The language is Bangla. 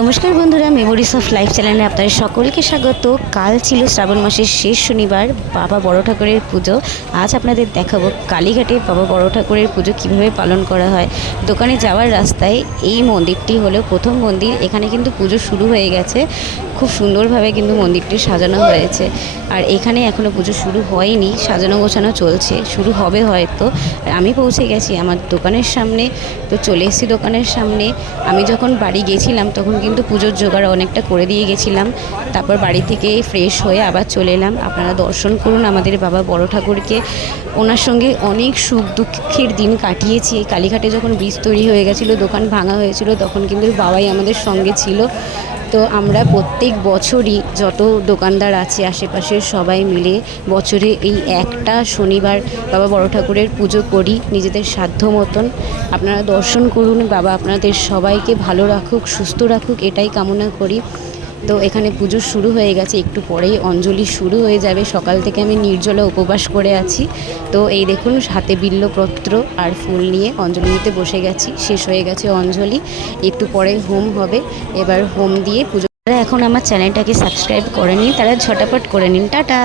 নমস্কার বন্ধুরা, মেমোরিজ অফ লাইফ চ্যানেলে আপনাদের সকলকে স্বাগত। কাল ছিল শ্রাবণ মাসের শেষ শনিবার, বাবা বড় ঠাকুরের পুজো। আজ আপনাদের দেখাবো কালীঘাটে বাবা বড় ঠাকুরের পুজো কীভাবে পালন করা হয়। দোকানে যাওয়ার রাস্তায় এই মন্দিরটি হলো প্রথম মন্দির। এখানে কিন্তু পুজো শুরু হয়ে গেছে, খুব সুন্দরভাবে কিন্তু মন্দিরটি সাজানো হয়েছে। আর এখানে এখনও পুজো শুরু হয়নি, সাজানো গোছানো চলছে, শুরু হবে হয়তো। আমি পৌঁছে গেছি আমার দোকানের সামনে, তো চলে এসেছি দোকানের সামনে। আমি যখন বাড়ি গেছিলাম তখন কিন্তু পুজোর জোগাড় অনেকটা করে দিয়ে গেছিলাম। তারপর বাড়ি থেকে ফ্রেশ হয়ে আবার চলে এলাম। আপনারা দর্শন করুন আমাদের বাবা বড় ঠাকুরকে। ওনার সঙ্গে অনেক সুখ দুঃখের দিন কাটিয়েছি। কালীঘাটে যখন ব্রিজ তৈরি হয়ে গেছিলো, দোকান ভাঙা হয়েছিল, তখন কিন্তু বাবাই আমাদের সঙ্গে ছিল। তো আমরা প্রত্যেক বছরই যত দোকানদার আছে আশেপাশের সবাই মিলে বছরে এই একটা শনিবার বাবা বড় ঠাকুরের পুজো করি নিজেদের সাধ্য মতন। আপনারা দর্শন করুন, বাবা আপনাদের সবাইকে ভালো রাখুক, সুস্থ রাখুক, এটাই কামনা করি। তো এখানে পুজো শুরু হয়ে গেছে, একটু পরেই অঞ্জলি শুরু হয়ে যাবে। সকাল থেকে আমি নির্জলা উপবাস করে আছি। তো এই দেখুন, হাতে বিল্লপত্র আর ফুল নিয়ে অঞ্জলি দিতে বসে গেছি। শেষ হয়ে গেছে অঞ্জলি, একটু পরে হোম হবে। এবার হোম দিয়ে পুজো। যারা এখন আমার চ্যানেলটাকে সাবস্ক্রাইব করেনি তারা ঝটাপট করে নিন। টাটা।